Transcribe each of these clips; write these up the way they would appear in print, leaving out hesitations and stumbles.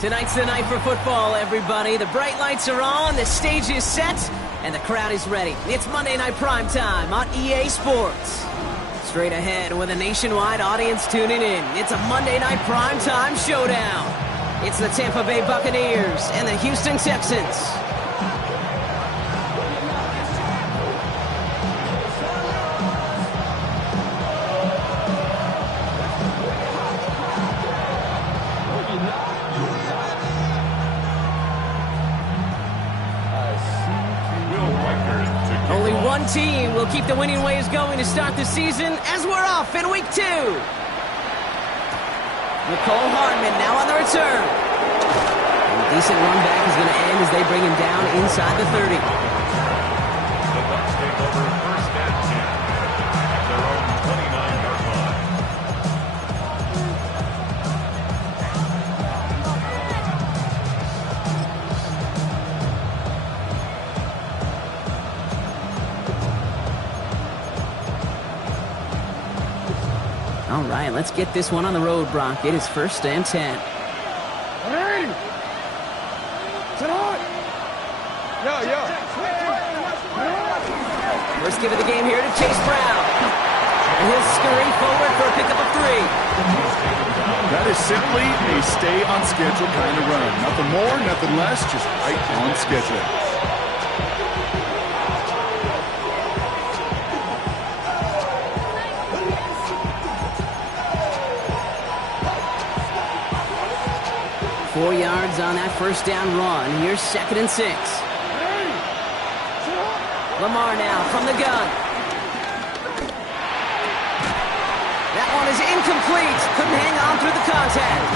Tonight's the night for football, everybody. The bright lights are on, the stage is set, and the crowd is ready. It's Monday Night Primetime on EA Sports. Straight ahead with a nationwide audience tuning in, it's a Monday Night Primetime showdown. It's the Tampa Bay Buccaneers and the Houston Texans. Only one team will keep the winning ways going to start the season as we're off in week 2. Nicole Hardman now on the return. And a decent run back is going to end as they bring him down inside the 30. The Bucs take over first and 10 at their own 29-yard line. All right, let's get this one on the road, Brock. It is first and 10. First give of the game here to Chase Brown. And he'll scurry forward for a pickup of 3. That is simply a stay-on-schedule kind of run. Nothing more, nothing less, just right on schedule. Four yards on that first down run. Here's second and 6. Lamar now from the gun. That one is incomplete. Couldn't hang on through the contact.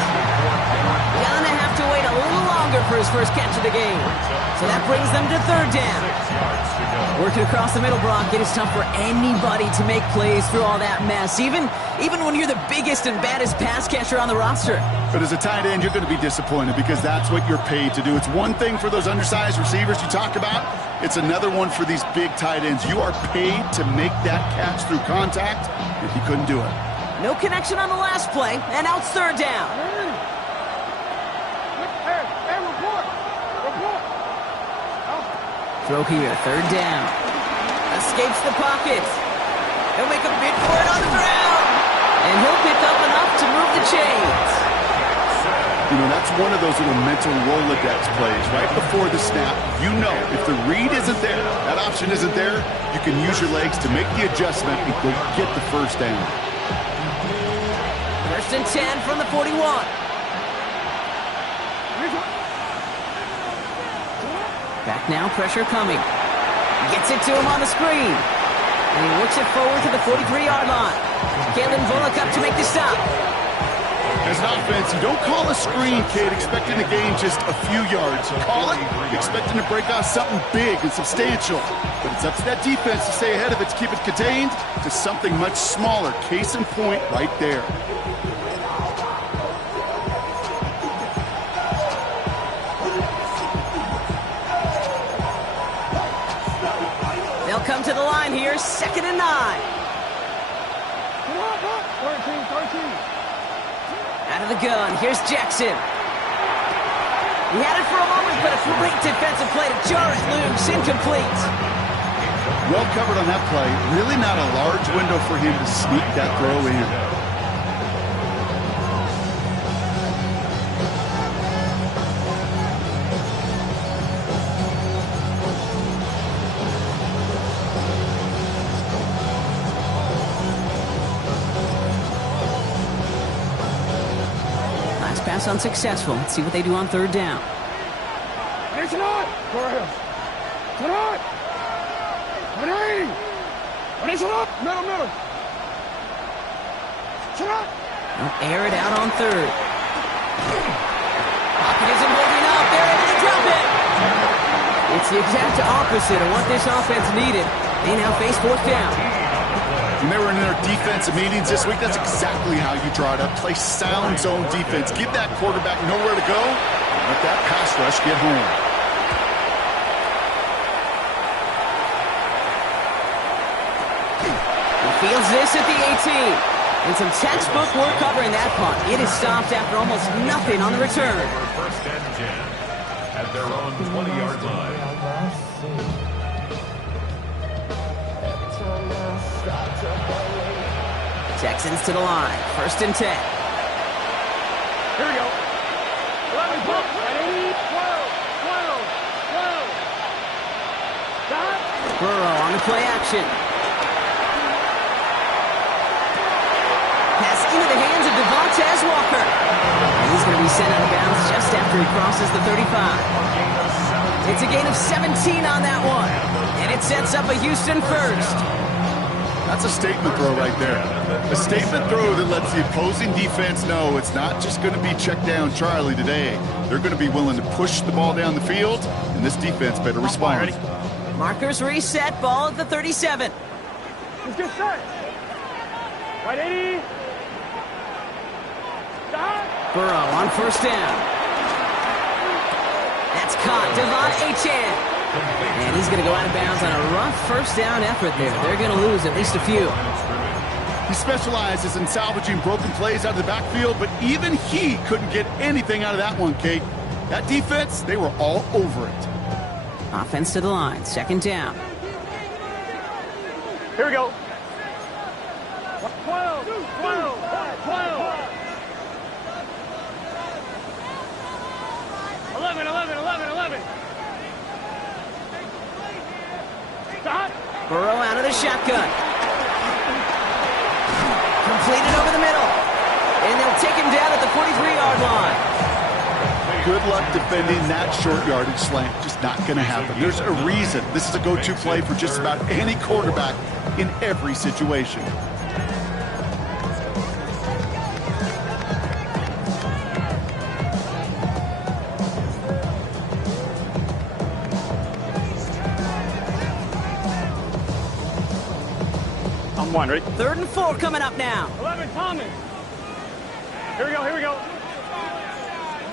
Gonna have to wait a little longer for his first catch of the game. So that brings them to third down. Working across the middle, Brock, it is tough for anybody to make plays through all that mess, even when you're the biggest and baddest pass catcher on the roster. But as a tight end, you're going to be disappointed because that's what you're paid to do. It's one thing for those undersized receivers you talk about. It's another one for these big tight ends. You are paid to make that catch through contact, and he couldn't do it. No connection on the last play, and now it's third down. Throw here, third down. Escapes the pocket. He'll make a bid for it on the ground. And he'll pick up enough to move the chains. You know, that's one of those little mental Rolodex plays. Right before the snap, you know if the read isn't there, that option isn't there, you can use your legs to make the adjustment and go get the first down. First and 10 from the 41. Back now, pressure coming. Gets it to him on the screen. And he works it forward to the 43-yard line. Kalen Bullock up to make the stop. As an offense, you don't call a screen, kid, expecting to gain just a few yards. You call it expecting to break off something big and substantial. But it's up to that defense to stay ahead of it, to keep it contained to something much smaller. Case in point right there. They'll come to the line here, second and 9. Out of the gun, here's Jackson. He had it for a moment, but a great defensive play to jar it loose, incomplete. Well covered on that play. Really not a large window for him to sneak that throw in. Pass unsuccessful. Let's see what they do on third down. They'll air it out on third. Pocket isn't holding up. They're able to drop it. It's the exact opposite of what this offense needed. They now face fourth down. When they were in their defensive meetings this week, that's exactly how you draw it up. Play sound zone defense. Give that quarterback nowhere to go. Let that pass rush get home. He fields this at the 18. And some textbook work covering that punt. It is stopped after almost nothing on the return. First and 10 at their own 20-yard line. Texans to the line. First and 10. Here we go. 11, 12, 12. Stop. Burrow on the play action. Pass into the hands of Devontae Walker. And he's going to be sent out of bounds just after he crosses the 35. It's a gain of 17 on that one. And it sets up a Houston first. That's a statement throw right there. A statement throw that lets the opposing defense know it's not just going to be check down Charlie today. They're going to be willing to push the ball down the field, and this defense better respond. Markers reset, ball at the 37. Let's get set. Right 80. Stop. Burrow on first down. That's caught. Devon Achane. And he's going to go out of bounds on a rough first down effort there. They're going to lose at least a few. He specializes in salvaging broken plays out of the backfield, but even he couldn't get anything out of that one, Kate. That defense, they were all over it. Offense to the line. Second down. Here we go. 12. 11. Stop. Burrow out of the shotgun. Completed over the middle. And they'll take him down at the 43-yard line. Good luck defending that short yardage slant. Just not going to happen. There's a reason this is a go-to play for just about any quarterback in every situation. I'm one, ready? 3rd and 4 coming up now. 11, Thomas. Here we go.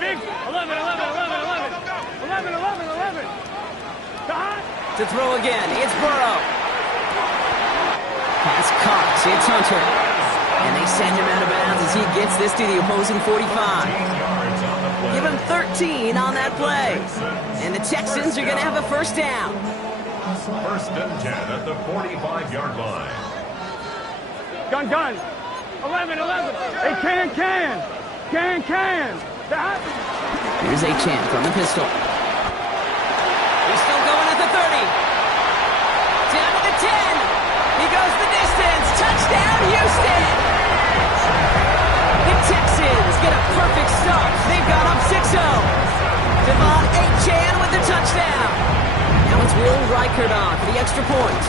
Big. 11. Stop. To throw again, it's Burrow. Pass caught, it's Hunter. And they send him out of bounds as he gets this to the opposing 45. Give him 13 on that play. And the Texans are going to have a first down. First and 10 at the 45-yard line. Gun. 11. Hey, can. Stop. Here's Achane from the pistol. He's still going at the 30. Down to the 10. He goes the distance. Touchdown, Houston. The Texans get a perfect start. They've got up 6-0. Devon Achane with the touchdown. Now it's Will Reichert on for the extra point.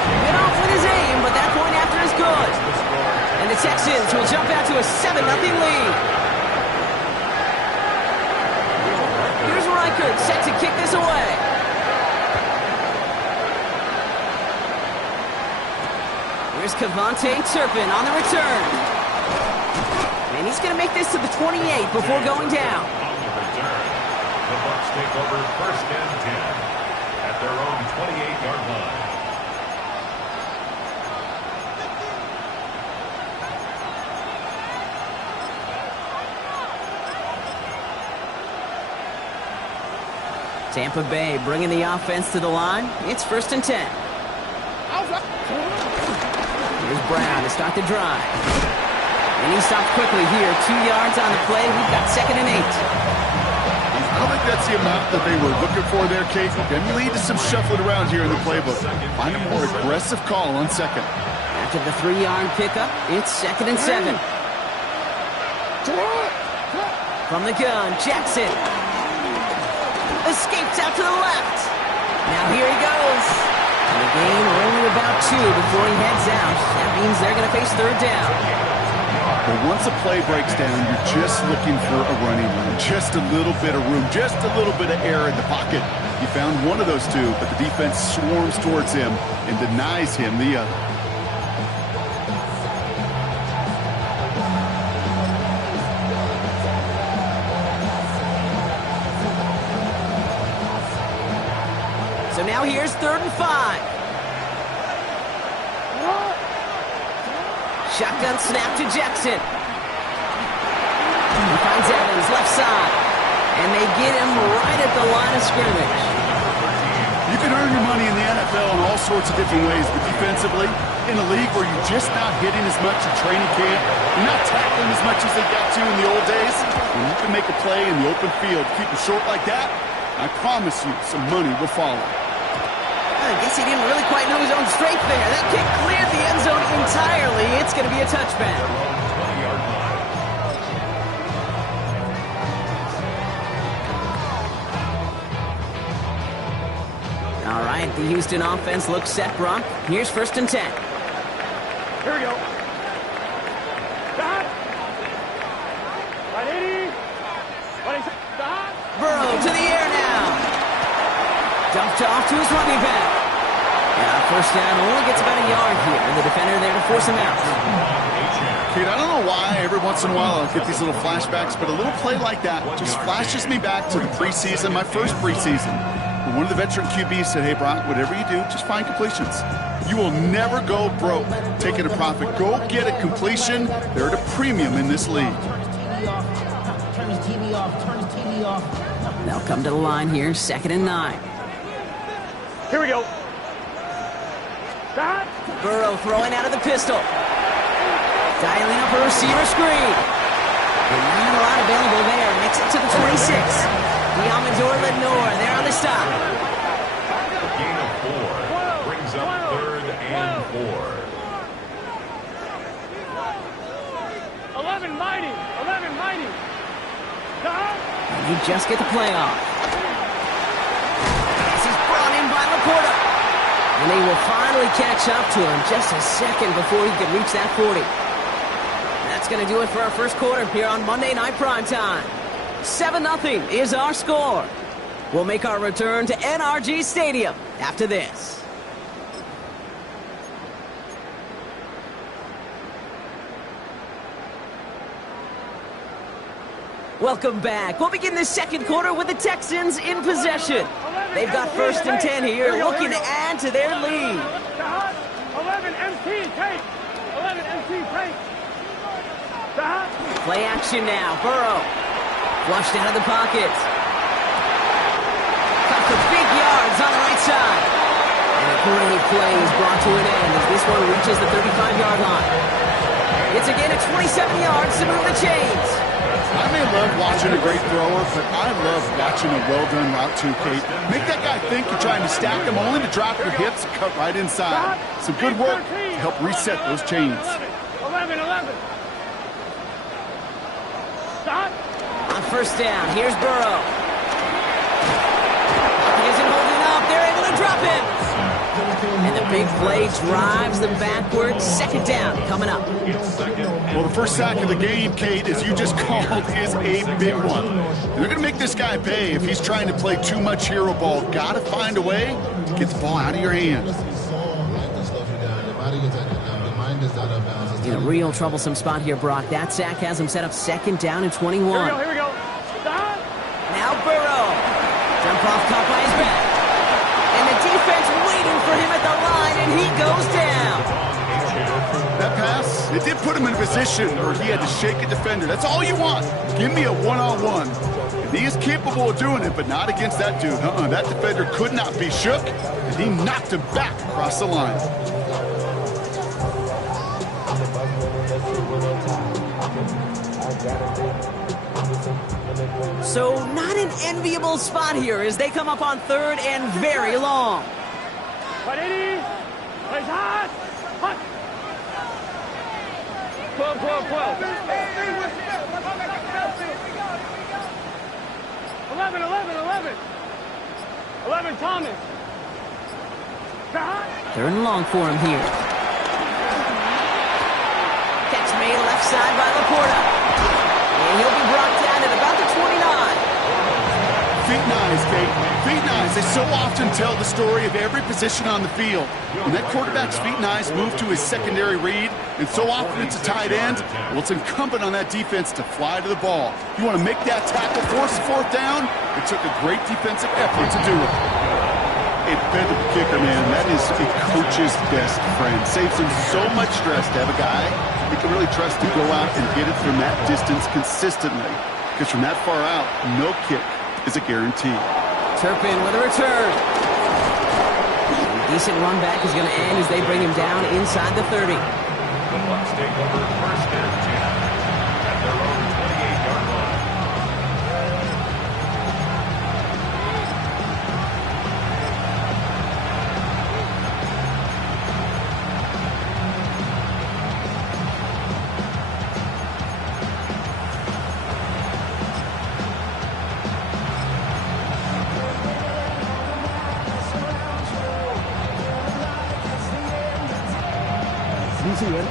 Went off with his aim, but that point after is good. And the Texans will jump out to a 7-0 lead. Here's Reichert set to kick this away. Here's Kevontae Turpin on the return. And he's going to make this to the 28 before going down. On the return, the Bucs take over first and 10 at their own 28-yard line. Tampa Bay bringing the offense to the line. It's first and 10. Here's Brown to start the drive. And he stopped quickly here. 2 yards on the play. We've got 2nd and 8. I don't think that's the amount that they were looking for there, Kate. Can lead to some shuffling around here in the playbook. Find a more aggressive call on second. After the 3-yard pickup, it's 2nd and 7. From the gun, Jackson. Escapes out to the left. Now here he goes. And the gain only about 2 before he heads out. That means they're going to face 3rd down. But once a play breaks down, you're just looking for a running room. Just a little bit of room. Just a little bit of air in the pocket. He found one of those two, but the defense swarms towards him and denies him the other. So now here's 3rd and 5. Shotgun snap to Jackson. He finds Evans, left side. And they get him right at the line of scrimmage. You can earn your money in the NFL in all sorts of different ways, but defensively, in a league where you're just not hitting as much in training camp, you're not tackling as much as they got to in the old days, when you can make a play in the open field, keep it short like that, I promise you some money will follow. I guess he didn't really quite know his own strength there. That kick cleared the end zone entirely. It's going to be a touchback. All right, the Houston offense looks set, Brock. Here's 1st and 10. Here we go. Stop. Right 80. Stop. Burrow to the air now. Dumped off to his running back. Yeah, 1st down only gets about a yard here. And the defender there to force him out. Kid, I don't know why every once in a while I get these little flashbacks, but a little play like that just flashes me back to the preseason, my first preseason. When one of the veteran QBs said, hey, Brock, whatever you do, just find completions. You will never go broke taking a profit. Go get a completion. They're at a premium in this league. Turn his TV off. Turn his TV off. They'll come to the line here, 2nd and 9. Here we go. Stop. Burrow throwing out of the pistol. Dialing up a receiver screen. And not a lot available there. Makes it to the 26. Diamador Lenore there on the stop. Gain of 4 brings up 3rd and 4. 11 mighty. 11 mighty. Stop. And you just get the play off. This is brought in by Laporta. And they will finally catch up to him just a second before he can reach that 40. That's going to do it for our first quarter here on Monday Night Primetime. 7-0 is our score. We'll make our return to NRG Stadium after this. Welcome back. We'll begin this second quarter with the Texans in possession. They've got 1st and 10 here, looking to add to their lead. 11 MT, take. 11 MT, take. Stop. Play action now. Burrow. Flushed out of the pocket. Got the big yards on the right side. And a great play is brought to an end as this one reaches the 35-yard line. It's a gain of 27 yards to move the chains. I may love watching a great thrower, but I love watching a well-done route too, Kate. Make that guy think you're trying to stack him, only to drop your hips and cut right inside. Some good work to help reset those chains. 11. Stop. On 1st down, here's Burrow. He isn't holding up. They're able to drop him. And the big play drives them backwards. 2nd down coming up. Well, the first sack of the game, Kate, as you just called, is a big one. And they're going to make this guy pay if he's trying to play too much hero ball. Got to find a way to get the ball out of your hands. In a real troublesome spot here, Brock. That sack has him set up 2nd down and 21. Here we go. Stop. Now Burrow. Jump off caught by his back. And the defense waiting for him at the line, and he goes down. That pass, it did put him in a position where he had to shake a defender. That's all you want. Give me a one-on-one. And he is capable of doing it, but not against that dude. That defender could not be shook, and he knocked him back across the line. So not an enviable spot here as they come up on 3rd and very long. 180. Plays hot. Hot. 12. 11 Thomas. Stop. 3rd and long for him here. Catch made left side by Laporta. And he'll be brought down at about the 29. Feet nice, Kate. Feet nice. They so often tell the story of every position on the field. When that quarterback's feet nice move to his secondary read, and so often it's a tight end, well, it's incumbent on that defense to fly to the ball. You want to make that tackle, force the 4th down? It took a great defensive effort to do it. A dependable kicker, man. That is a coach's best friend. Saves him so much stress to have a guy he can really trust to go out and get it from that distance consistently. Because from that far out, no kick is a guarantee. Turpin with a return. A decent run back is going to end as they bring him down inside the 30. The Bucs take over first and 10 at their own 28-yard line.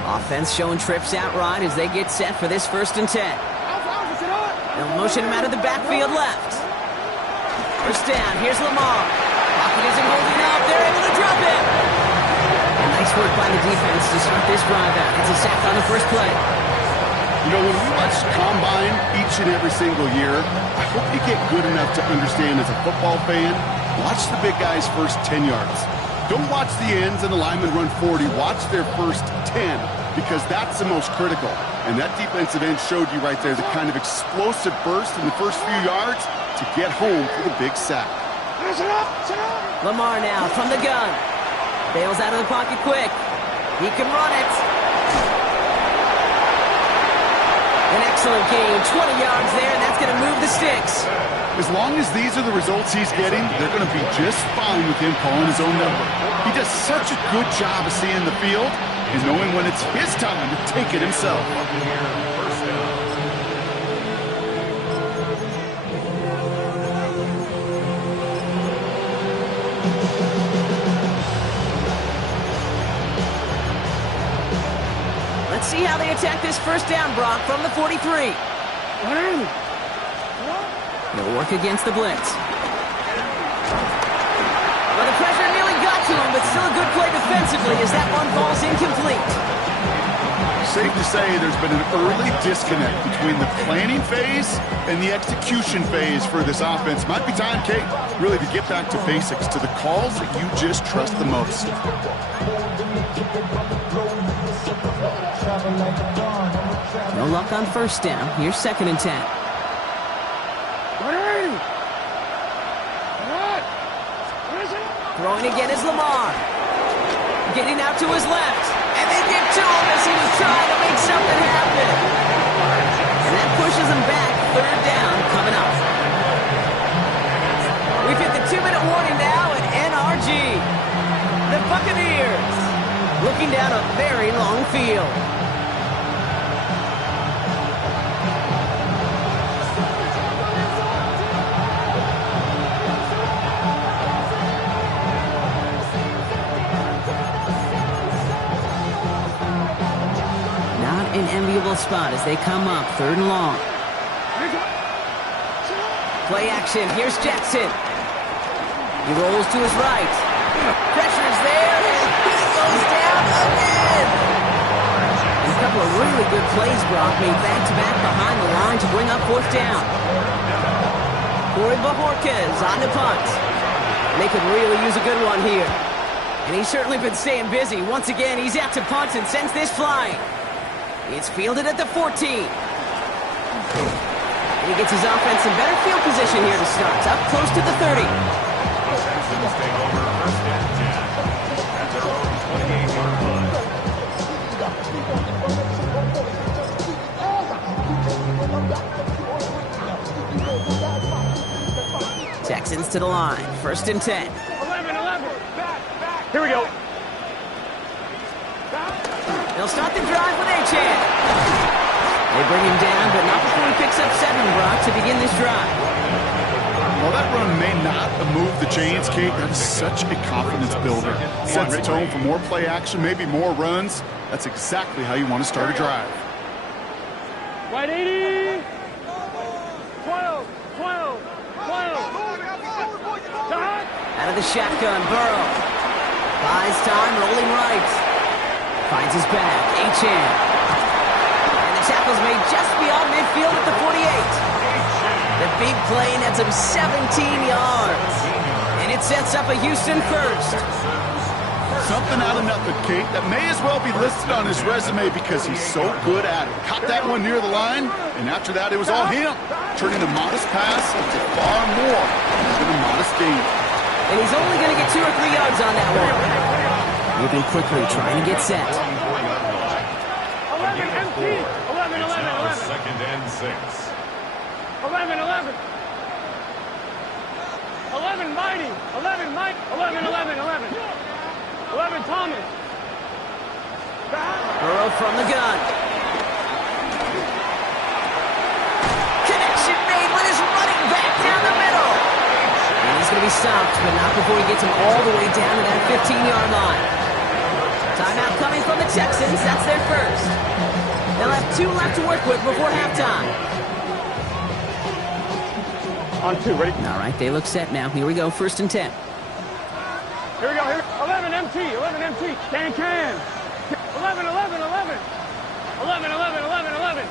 Offense showing trips out right as they get set for this 1st and 10. They'll motion him out of the backfield left. First down, here's Lamar. Pocket isn't holding up, they're able to drop him. And nice work by the defense to start this drive out. It's a sack on the first play. You know, when we watch Combine each and every single year, I hope you get good enough to understand as a football fan, watch the big guys' first 10 yards. Don't watch the ends and the linemen run 40. Watch their first 10 because that's the most critical. And that defensive end showed you right there the kind of explosive burst in the first few yards to get home for the big sack. Lamar now from the gun. Bails out of the pocket quick. He can run it. An excellent gain, 20 yards there, and that's going to move the sticks. As long as these are the results he's getting, they're going to be just fine with him calling his own number. He does such a good job of seeing the field and knowing when it's his time to take it himself. First down. Let's see how they attack this first down, Brock, from the 43. He'll work against the blitz. Well, the pressure nearly got to him, but still a good play defensively as that one falls incomplete. Safe to say there's been an early disconnect between the planning phase and the execution phase for this offense. Might be time, Kate, really to get back to basics, to the calls that you just trust the most. No luck on first down. Here's 2nd and 10. Throwing again is Lamar. Getting out to his left. And they get to him as he was trying to make something happen. And that pushes him back. 3rd down coming up. We've hit the 2-minute warning now at NRG. The Buccaneers looking down a very long field. An enviable spot as they come up 3rd and long. Play action. Here's Jackson. He rolls to his right. Pressure's there, and he goes down again. And a couple of really good plays, Brock, made back-to-back behind the line to bring up 4th down. Corey Bajorquez on the punt. They could really use a good one here. And he's certainly been staying busy. Once again, he's out to punt and sends this flying. It's fielded at the 14. And he gets his offense in better field position here to start. Up close to the 30. The Texans take over first and 10 at their own 28-yard line. Texans to the line. 1st and 10. 11. Back. Here we go. They'll start the drive with Achane. They bring him down, but not before he picks up 7, Brock, to begin this drive. While that run may not have moved the chains, Kate, that is such a confidence builder. Sets the tone for more play action, maybe more runs. That's exactly how you want to start a drive. Right 80. 12. Out of the shotgun, Burrow. Buys time, rolling right. Finds his back, Achane. And the tackle's made just beyond midfield at the 48. The big play nets him 17 yards. And it sets up a Houston first. Something out of nothing, Kate, that may as well be listed on his resume because he's so good at it. Caught that one near the line, and after that, it was all him, turning a modest pass into far more than a modest gain. And he's only going to get 2 or 3 yards on that one. Moving quickly, trying to get set. 11 MT. 11, 11, 11. Second and 6. 11, 11. 11 Mighty. 11 Mike. 11, 11, 11. 11 Thomas. Burrow from the gun. Connection made with his running back down the middle. And he's going to be stopped, but not before he gets him all the way down to that 15-yard line. Timeout coming from the Texans. That's their first. They'll have 2 left to work with before halftime. On 2, ready? All right, they look set now. Here we go, 1st and 10. Here we go. Here. 11 MT. 11 MT. Can. 11, 11, 11. 11, 11, 11, 11.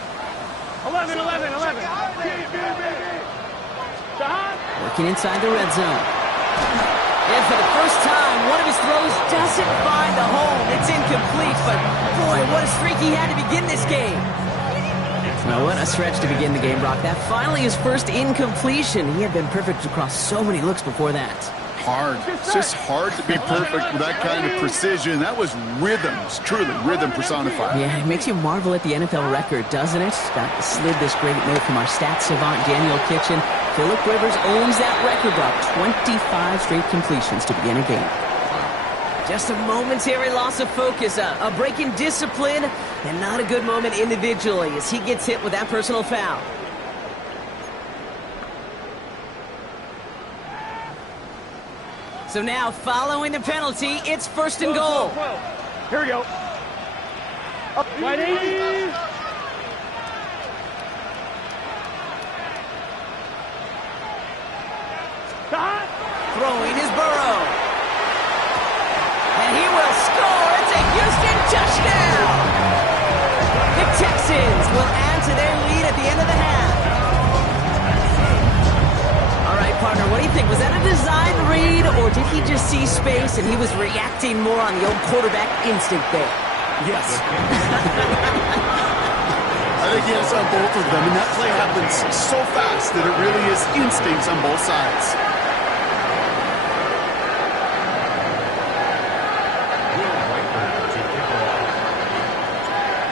11, 11, 11. Shahan. Working inside the red zone. And for the first time, one of his throws doesn't find the home. It's incomplete, but boy, what a streak he had to begin this game. Well, what a stretch to begin the game, Brock. That finally his first incompletion. He had been perfect across so many looks before that. Hard. It's just hard to be perfect with that kind of precision. That was rhythm. It's truly rhythm personified. Yeah, it makes you marvel at the NFL record, doesn't it? Got slid this great note from our stats savant, Daniel Kitchen. Phillip Rivers owns that record, Brock. 25 straight completions to begin a game. Just a momentary loss of focus, a break in discipline, and not a good moment individually as he gets hit with that personal foul. So now, following the penalty, it's 1st and goal. Here we go. Up, right 80. Throwing his Burrow. And he will score. It's a Houston touchdown. The Texans will add to their lead at the end of the half. All right, partner, what do you think? Was that a design read, or did he just see space and he was reacting more on the old quarterback instinct there? Yes. I think he has on both of them, and that play happens so fast that it really is instincts on both sides.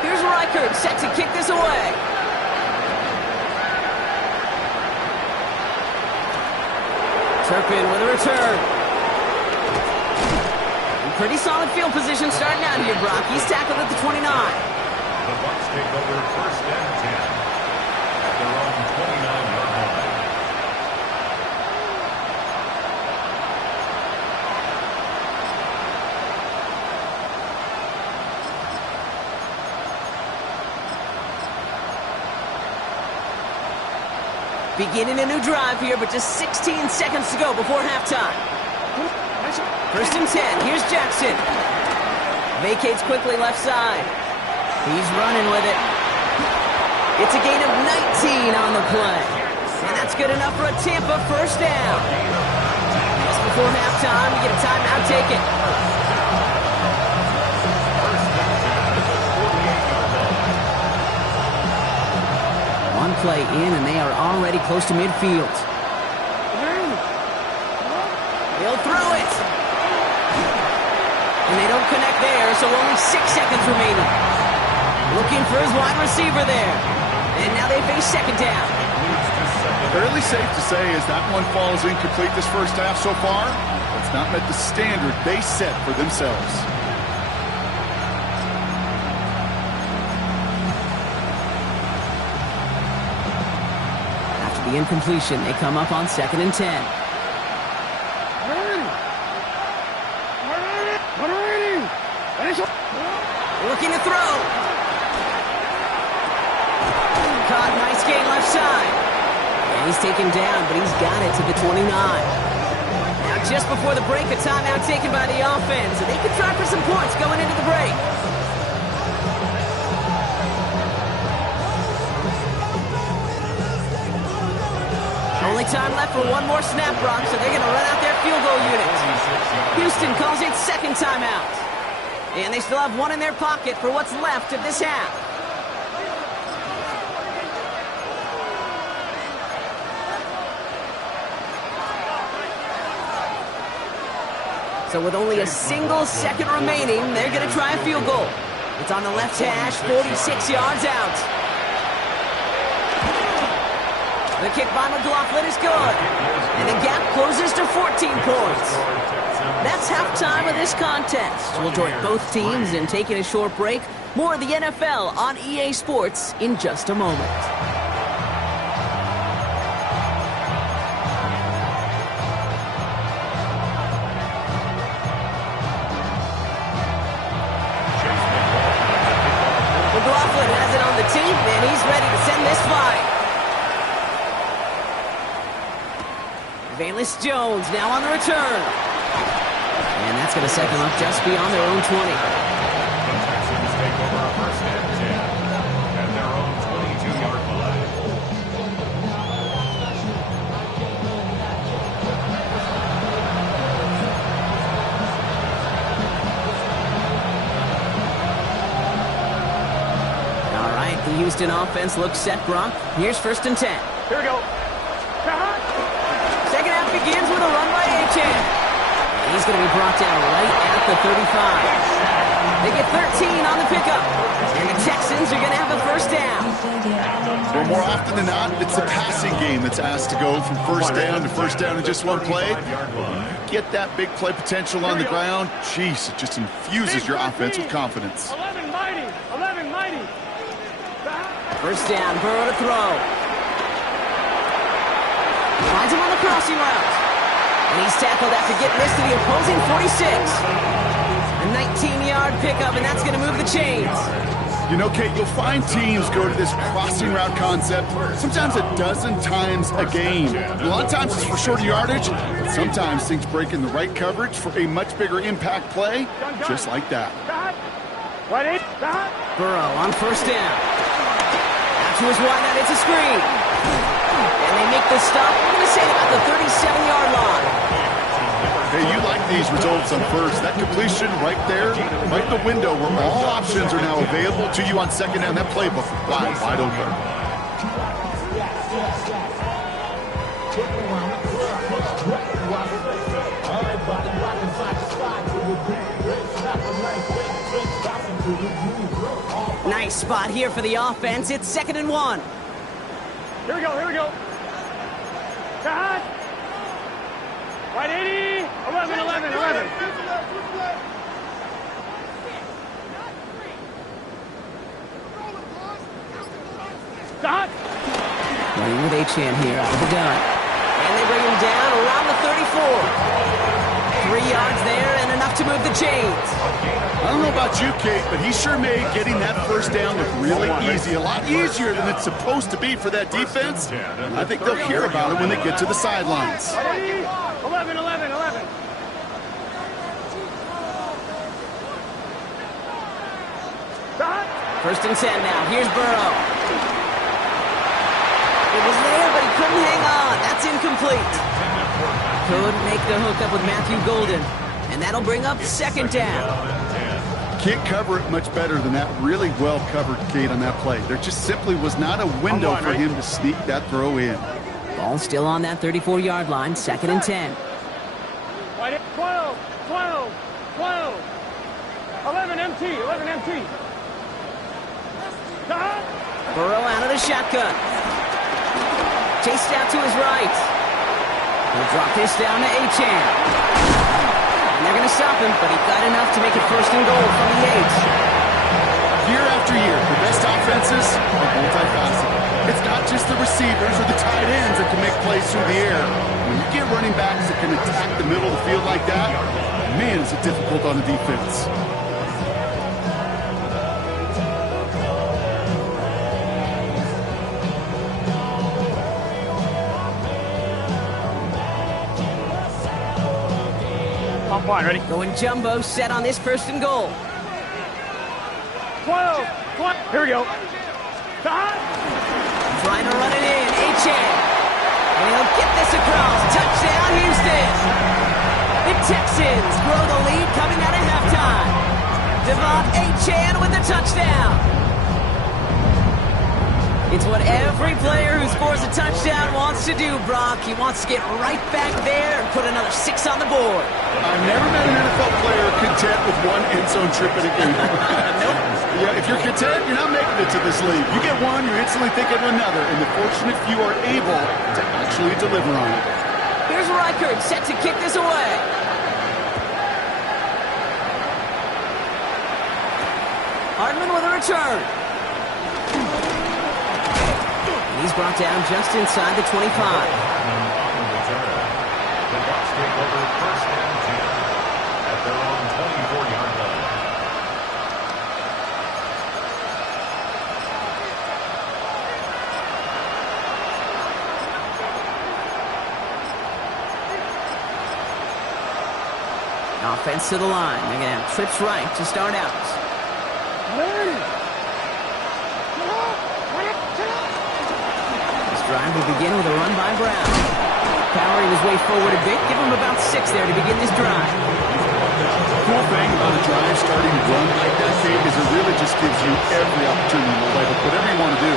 Here's Reichert set to kick this away. Turpin with a return. Pretty solid field position starting out here, Brock. He's tackled at the 29. The Bucs take over 1st and 10 at their own 29-yard line. Beginning a new drive here, but just 16 seconds to go before halftime. 1st and 10. Here's Jackson. Vacates quickly left side. He's running with it. It's a gain of 19 on the play. And that's good enough for a Tampa 1st down. Just before halftime, we get a timeout taken. One play in, and they are already close to midfield. He'll throw it. And they don't connect there, so only 6 seconds remaining. Looking for his wide receiver there. And now they face 2nd down. Fairly safe to say as that one falls incomplete this first half so far, it's not met the standard they set for themselves. After the incompletion, they come up on 2nd and 10. Looking to throw. Caught, nice gain left side. And he's taken down, but he's got it to the 29. Now just before the break, a timeout taken by the offense. So they could try for some points going into the break. Only time left for one more snap, Brock, so they're going to run out their field goal unit. Houston calls it second timeout. And they still have one in their pocket for what's left of this half. So with only a single second remaining, they're going to try a field goal. It's on the left hash, 46 yards out. The kick by McLaughlin is good. And the gap closes to 14 points. That's halftime of this contest. We'll join both teams in taking a short break. More of the NFL on EA Sports in just a moment. McLaughlin has it on the tee, and he's ready to send this flying. Valus Jones now on the return. And that's going to set them up just beyond their own 20. The Texans take over first and 10 at their own 22-yard line. All right, the Houston offense looks set, Brock. Here's first and 10. Here we go. Second half begins with a run by Achane. He's going to be brought down right at the 35. They get 13 on the pickup. And the Texans are going to have a first down. Well, more often than not, it's the passing game that's asked to go from first down to first down in just one play. Get that big play potential on the ground. Jeez, it just infuses your offense with confidence. 11 mighty. 11 mighty. First down, Burrow to throw. Finds him on the crossing route. And he's tackled after getting this to the opposing 46. A 19-yard pickup, and that's going to move the chains. You know, Kate, you'll find teams go to this crossing route concept sometimes a dozen times a game. A lot of times it's for shorter yardage, but sometimes things break in the right coverage for a much bigger impact play, just like that. Burrow on first down. Out to his wide out, it's a screen. And they make the stop, we're going to say about the 37-yard line. Hey, you like these results on first. That completion right there, right in the window where all options are now available to you on second down. That playbook wide open. Nice spot here for the offense. It's 2nd and 1. Here we go, here we go. Cut. Right 80, 11, 11, 11. Cut. Running with Achane here out of the gun. And they bring him down around the 34. 3 yards there and enough to move the chains. I don't know about you, Kate, but he sure made getting that first down look really easy. A lot easier than it's supposed to be for that defense. I think they'll hear about it when they get to the sidelines. 11, 11, 11. First and 10 now. Here's Burrow. It was there, but he couldn't hang on. That's incomplete. Couldn't make the hookup with Matthew Golden. And that'll bring up second down. Can't cover it much better than that. Really well covered, Kate, on that play. There just simply was not a window for him to sneak that throw in. Ball still on that 34-yard line. 2nd and 10. 12, 12, 12. 11 MT, 11 MT. Burrow out of the shotgun. Chased out to his right. He'll drop this down to Achane. And they're going to stop him, but he got enough to make it 1st and goal from the 8. Year after year, the best offenses are multifaceted. It's not just the receivers or the tight ends that can make plays through the air. When you get running backs that can attack the middle of the field like that, man, is it difficult on the defense. Fine, ready? Going jumbo set on this 1st and goal. 12, 12. Here we go. Trying to run it in. Achane. And he'll get this across. Touchdown, Houston. The Texans grow the lead coming out of halftime. Devon Achane with the touchdown. It's what every player who scores a touchdown wants to do, Brock. He wants to get right back there and put another 6 on the board. I've never met an NFL player content with one end zone trip in a game. Nope. Yeah, if you're content, you're not making it to this league. You get one, you're instantly thinking of another, and the fortunate few are able to actually deliver on it. Here's Reichert set to kick this away. Hardman with a return. And he's brought down just inside the 25. The Bucs take over first and 10 at their own 24-yard line. Offense to the line. They're going to have trips right to start out. This drive will begin with a run by Brown. Powering his way forward a bit. Give him about 6 there to begin this drive. The cool thing about a drive starting to run like that, Kate, is it really just gives you every opportunity to play with whatever you want to do.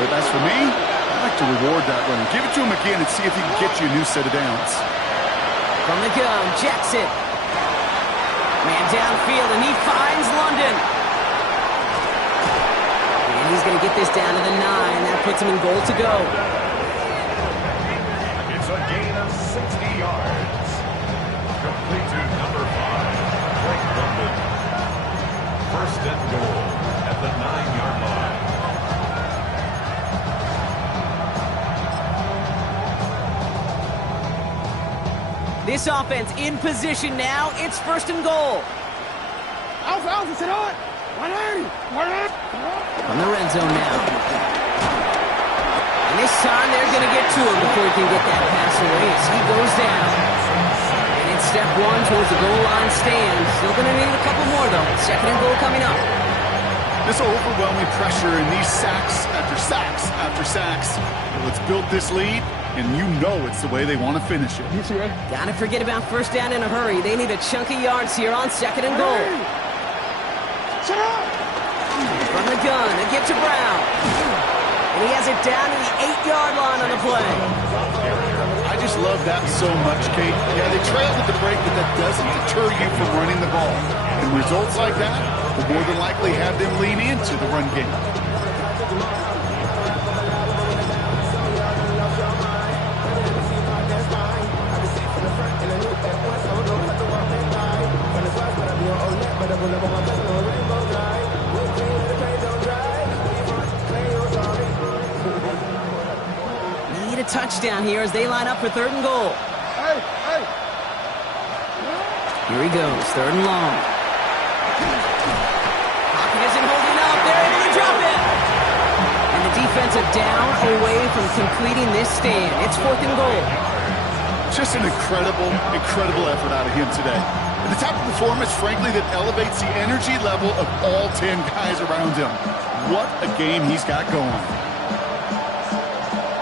But as for me, I like to reward that run. Give it to him again and see if he can get you a new set of downs. From the gun, Jackson. Man downfield, and he finds London. And he's going to get this down to the 9. That puts him in goal to go. It's a gain of 60 yards. Complete to number 5, Drake London. First and goal at the 9-yard line. This offense in position now. It's first and goal. Alpha, sit on. 180. From the red zone now. And this time they're going to get to him before he can get that pass away as he goes down. And it's step 1 towards the goal line stand. Still going to need a couple more, though. Second and goal coming up. This overwhelming pressure and these sacks after sacks after sacks. Well, it's built this lead, and you know it's the way they want to finish it. Gotta forget about first down in a hurry. They need a chunk of yards here on second and goal. From the gun, they get to Brown. And he has it down to the 8-yard line on the play. I just love that so much, Kate. Yeah, they trailed at the break, but that doesn't deter you from running the ball. And results like that will more than likely have them lean into the run game. Need a touchdown here as they line up for third and goal. Here he goes, third and long. Pocket isn't holding up. They're able to drop it. And the defensive down away from completing this stand. It's fourth and goal. Just an incredible effort out of him today. And the type of performance, frankly, that elevates the energy level of all 10 guys around him. What a game he's got going.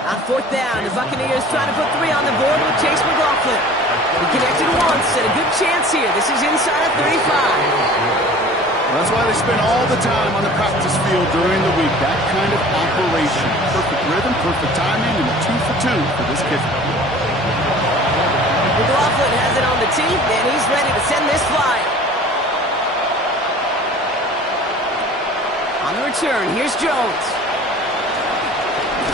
On fourth down, the Buccaneers trying to put 3 on the board with Chase McLaughlin. He connected once, and a good chance here. This is inside of 35. That's why they spend all the time on the practice field during the week. That kind of operation. Perfect rhythm, perfect timing, and a 2 for 2 for this kicker. McLaughlin has it on the tee, and he's ready to send this flying. On the return, here's Jones.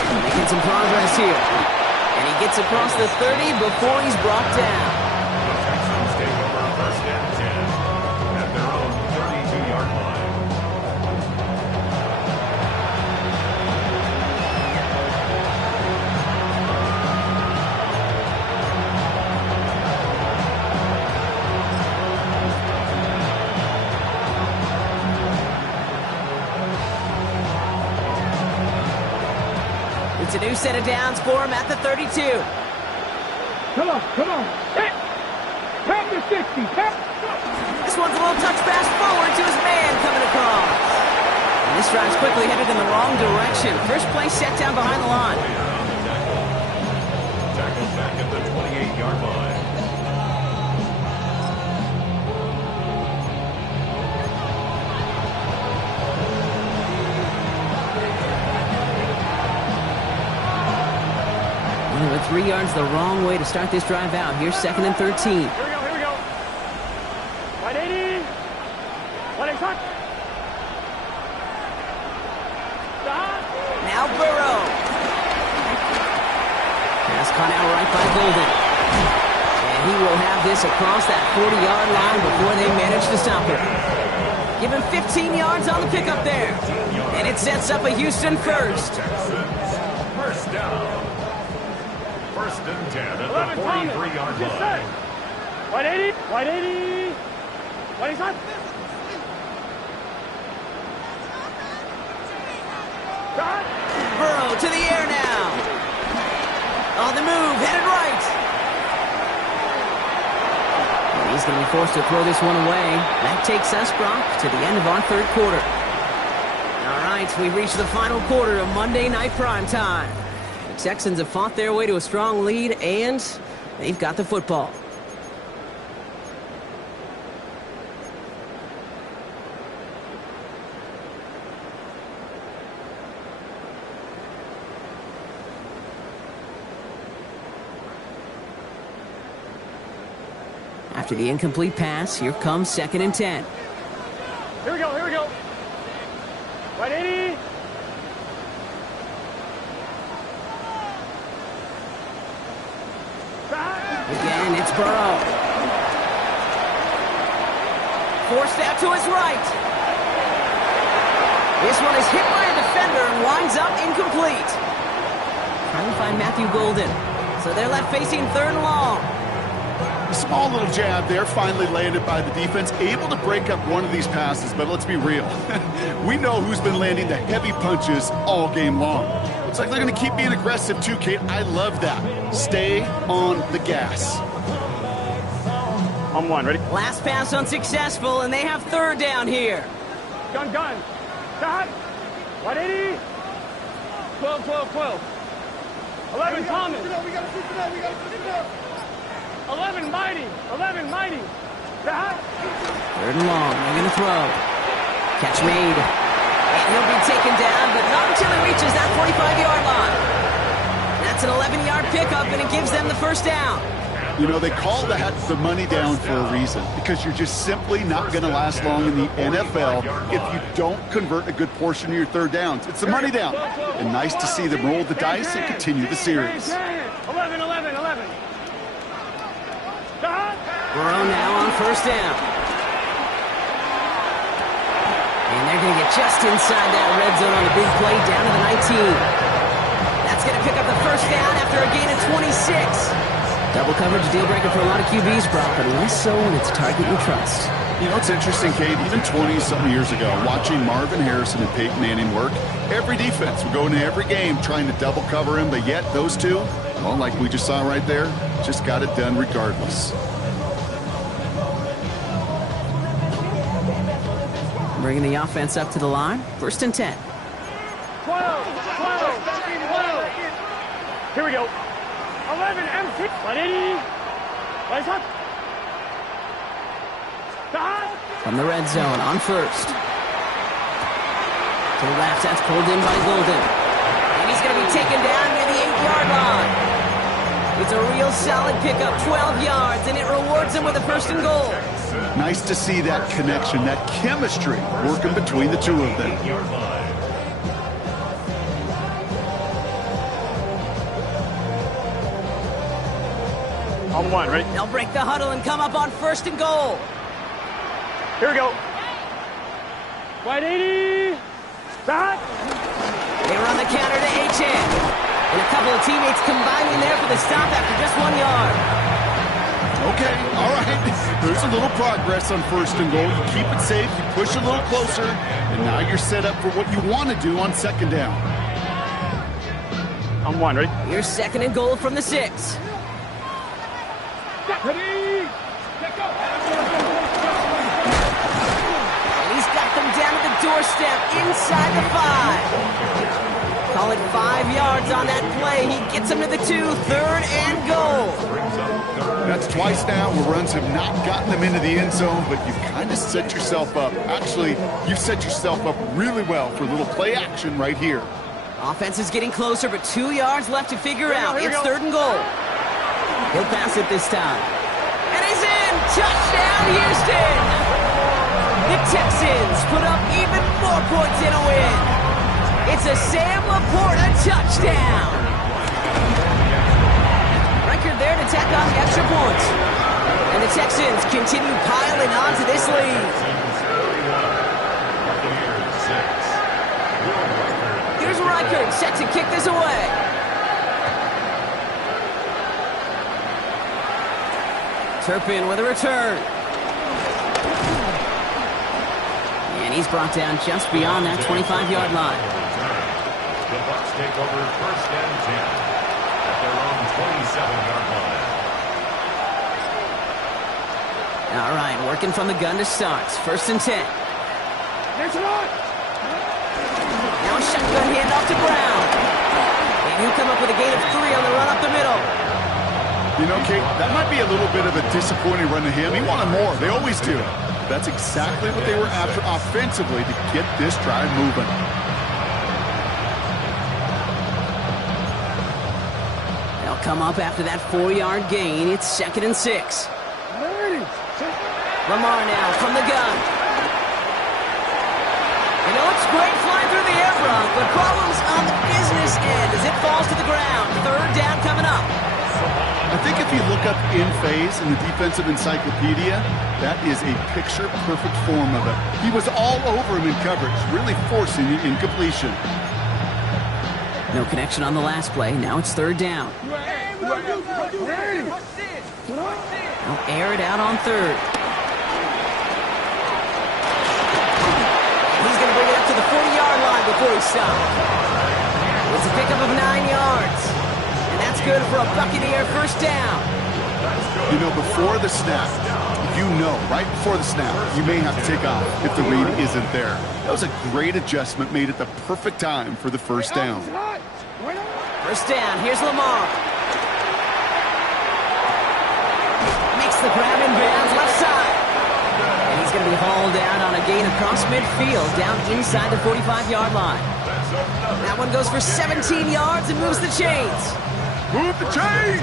Making some progress here. And he gets across the 30 before he's brought down. The Texans take over first and 10 at their own 32-yard line. It's a new set of downs for him at the 32. Come on. Tap the 60. This one's a little touch pass forward to his man coming across. And this drive's quickly headed in the wrong direction. First play set down behind the line. at the 28-yard line. Well, with 3 yards the wrong way to start this drive out. Here's 2nd and 13. Here we go. Right 80. What is hot? Stop. Now Burrow. Pass caught out right by Golden. And he will have this across that 40-yard line before they manage to stop it. Give him 15 yards on the pickup there. And it sets up a Houston first. First down. First and 10 at 11, the 43-yard line. White 80. White 80. What is hot? Stop. Burrow to the air now. On the move, headed right. And he's going to be forced to throw this one away. That takes us, Brock, to the end of our 3rd quarter. All right, we've reached the final quarter of Monday Night Primetime. The Texans have fought their way to a strong lead, and they've got the football. After the incomplete pass, here comes 2nd and 10. Here we go. White 80. Again, it's Burrow. Forced out to his right. This one is hit by a defender and winds up incomplete. Trying to find Matthew Golden. So they're left facing 3rd and long. A small little jab there, finally landed by the defense, able to break up one of these passes, but let's be real. We know who's been landing the heavy punches all game long. Looks like they're going to keep being aggressive too, Kate. I love that. Stay on the gas. On 1, ready? Last pass unsuccessful, and they have 3rd down here. Gun. Stop. White 80. 12. 11, Thomas. We got to keep it up. 11, Mighty. Stop. 3rd and long, they're going to throw. Catch made. And he'll be taken down, but not until he reaches that 45-yard line. That's an 11-yard pickup, and it gives them the 1st down. You know, they call that the money down for a reason, because you're just simply not going to last long in the NFL if you don't convert a good portion of your 3rd downs. It's the money down. And nice to see them roll the dice and continue the series. 11. Stop. Burrow now on 1st down. And they're going to get just inside that red zone on the big play down to the 19. That's going to pick up the 1st down after a gain of 26. Double coverage deal breaker for a lot of QBs, Brock, but less so when it's a target you trust. You know, it's interesting, Kate, even 20-something years ago, watching Marvin Harrison and Peyton Manning work, every defense would go into every game trying to double cover him, but yet those two, well, like we just saw right there, just got it done regardless. Bringing the offense up to the line. 1st and 10. 12. Here we go. 11, empty. 180. Right up. Stop. From the red zone on 1st. To the left, that's pulled in by Golden. And he's going to be taken down near the 8-yard line. It's a real solid pickup, 12 yards, and it rewards him with a 1st and goal. Nice to see that connection, that chemistry working between the two of them. On 1, ready? They'll break the huddle and come up on 1st and goal. Here we go. White 80. Stop. They run the counter to Achane. And a couple of teammates combining there for the stop after just 1 yard. Okay, all right. There's a little progress on 1st and goal. You keep it safe, you push a little closer, and now you're set up for what you want to do on 2nd down. On 1, ready? Here's 2nd and goal from the 6. Ready? Let go. And he's got them down to the doorstep inside the 5. Call it 5 yards on that play. He gets him to the 2, 3rd and goal. That's twice now where runs have not gotten them into the end zone, but you've kind of set yourself up. Actually, you've set yourself up really well for a little play action right here. Offense is getting closer, but 2 yards left to figure out. It's 3rd and goal. He'll pass it this time. And he's in! Touchdown, Houston! The Texans put up even more points in a win. It's a Sam Laporta touchdown. Record there to tack on the extra points. And the Texans continue piling on to this lead. Here's Reichert set to kick this away. Turpin with a return. And he's brought down just beyond that 25-yard line. The Bucs take over 1st and 10 at their own 27-yard line. All right, working from the gun to start. 1st and 10. Now a shotgun handoff to Brown. And he'll come up with a gain of 3 on the run up the middle. You know, Kate, that might be a little bit of a disappointing run to him. He wanted more. They always do. That's exactly what they were after offensively to get this drive moving. They'll come up after that 4-yard gain. It's 2nd and 6. Lamar now from the gun. And it looks great flying through the air front, but problems on the business end as it falls to the ground. 3rd down coming up. I think if you look up in phase in the defensive encyclopedia, that is a picture-perfect form of it. He was all over him in coverage, really forcing the incompletion. No connection on the last play. Now it's 3rd down. They'll air it out on 3rd. He's going to bring it up to the 40-yard line before he stops. It's a pickup of 9 yards. And that's good for a Buccaneer 1st down. You know, before the snap, right before the snap, you may have to take off if the read isn't there. That was a great adjustment made at the perfect time for the 1st down. 1st down, here's Lamar. Makes the grab in bounds left side. And he's going to be hauled down on a gain across midfield, down inside the 45-yard line. That one goes for 17 yards and moves the chains. Move the chains!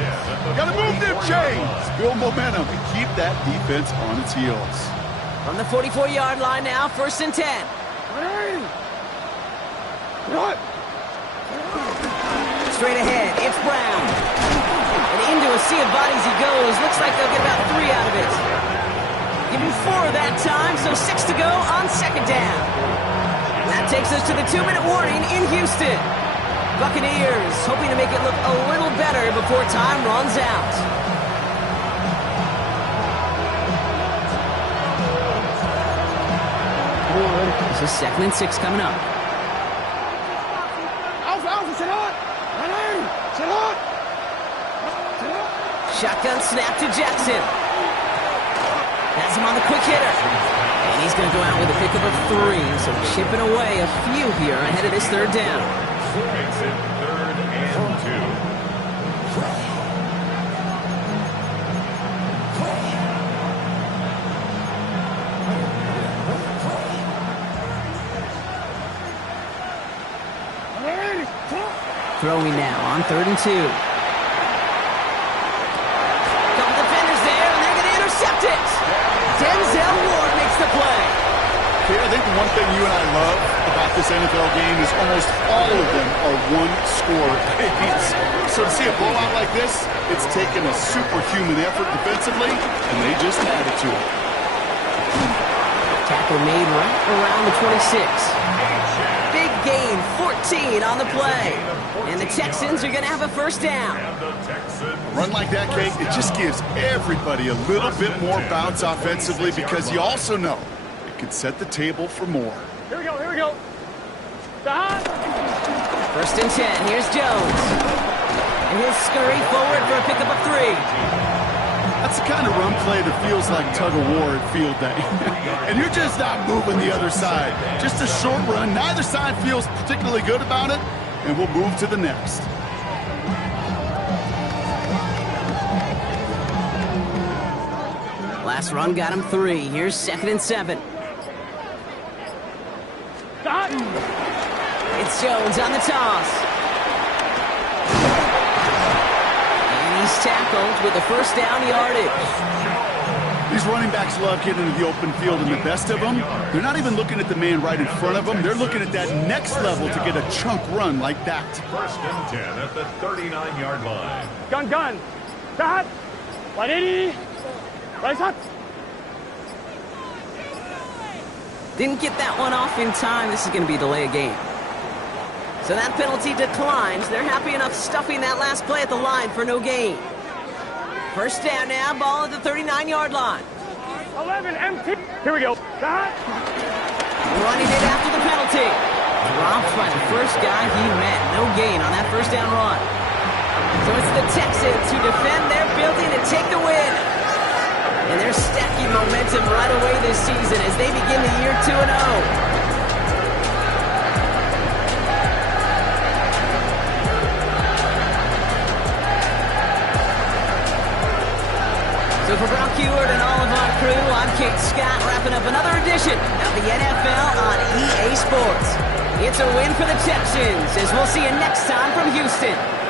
Gotta move them chains! Build momentum and keep that defense on its heels. From the 44-yard line now, 1st and 10. Straight ahead, it's Brown. And into a sea of bodies he goes. Looks like they'll get about 3 out of it. Give him 4 that time, so 6 to go on 2nd down. That takes us to the 2-minute warning in Houston. Buccaneers hoping to make it look a little better before time runs out. This is 2nd and 6 coming up. Shotgun snap to Jackson. Has him on the quick hitter. And he's going to go out with a pickup of 3, so chipping away a few here ahead of this 3rd down. Makes it 3rd and 2. Throwing now on 3rd and 2. Couple defenders there, and they're going to intercept it. Denzel Ward makes the play. Okay, I think the one thing you and I love about this NFL game is almost all of them are one-score games. So to see a blowout like this, it's taken a superhuman effort defensively, and they just added to it. Tackle made right around the 26. Big gain, 14 on the play. And the Texans are going to have a 1st down. A run like that, Kate, it just gives everybody a little bit more bounce offensively because you also know it can set the table for more. Here we go. Stop. 1st and 10, here's Jones. And he'll scurry forward for a pickup of 3. That's the kind of run play that feels like tug-of-war at field day. And you're just not moving the other side. Just a short run. Neither side feels particularly good about it. and we'll move to the next. Last run got him 3. Here's 2nd and 7. It's Jones on the toss. And he's tackled with the first down yardage. These running backs love getting into the open field, and the best of them, they're not even looking at the man right in front of them. They're looking at that next level to get a chunk run like that. 1st and 10 at the 39-yard line. Gun. Start. 180. Right shot. Didn't get that one off in time. This is going to be a delay of game. So that penalty declines. They're happy enough stuffing that last play at the line for no gain. First down now, ball at the 39-yard line. 11 empty. Here we go. Start. Running it after the penalty. Dropped by the first guy he met. No gain on that first down run. So it's the Texans who defend their building and take the win. And they're stacking momentum right away this season as they begin the year 2-0. So for Brock Huard and all of our crew, I'm Kate Scott, wrapping up another edition of the NFL on EA Sports. It's a win for the Texans, as we'll see you next time from Houston.